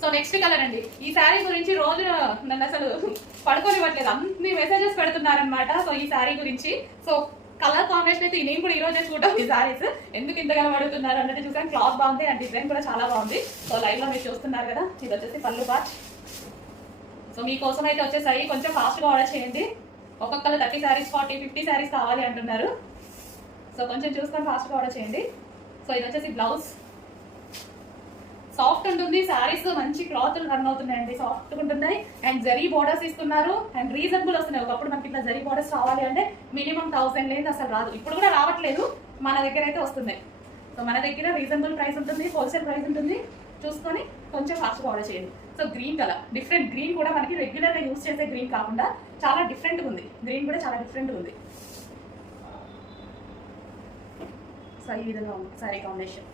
So next colour అండి. ఈ శారీ గురించి రోజు నన్ను అసలు పడుకోనివ్వట్లేదు, అన్ని మెసేజెస్ పెడుతున్నారనమాట. సో ఈ శారీ గురించి సో కలర్ కాంబినేషన్ అయితే నేను కూడా ఈ రోజే చూడటం ఈ శారీస్ ఎందుకు ఇంతగా పడుతున్నారు అన్నట్టు చూసాను. క్లాత్ బాగుంది అండ్ డిజైన్ కూడా చాలా బాగుంది. సో లైవ్ లో మీరు చూస్తున్నారు కదా, ఇది వచ్చేసి పళ్ళు పార్ట్. సో మీకోసం అయితే వచ్చేసరి కొంచెం ఫాస్ట్గా ఆర్డర్ చేయండి. ఒక్కొక్కరు 30 శారీస్ 40-50 శారీస్ కావాలి అంటున్నారు. సో కొంచెం చూసుకొని ఫాస్ట్గా ఆర్డర్ చేయండి. సో ఇది వచ్చేసి బ్లౌజ్, సాఫ్ట్ ఉంటుంది. శారీస్ మంచి క్లాత్ రన్ అవుతున్నాయండి, సాఫ్ట్ ఉంటున్నాయి. అండ్ జరీ బోర్డర్స్ ఇస్తున్నారు అండ్ రీజనబుల్ వస్తున్నాయి. ఒకప్పుడు మనకి ఇట్లా జరీ బోర్డర్స్ రావాలి అంటే మినిమం 1000 లేదు అసలు రాదు. ఇప్పుడు కూడా రావట్లేదు, మన దగ్గర అయితే వస్తున్నాయి. సో మన దగ్గర రీజనబుల్ ప్రైస్ ఉంటుంది, హోల్సేల్ ప్రైస్ ఉంటుంది. చూసుకొని కొంచెం ఫాస్ట్గా ఆర్డర్ చేయండి. So green colour, different green కూడా మనకి రెగ్యులర్గా యూజ్ చేసే గ్రీన్ కాకుండా చాలా డిఫరెంట్గా ఉంది. గ్రీన్ కూడా చాలా డిఫరెంట్గా ఉంది. సో ఈ విధంగా ఉంది శారీ కాంబినేషన్.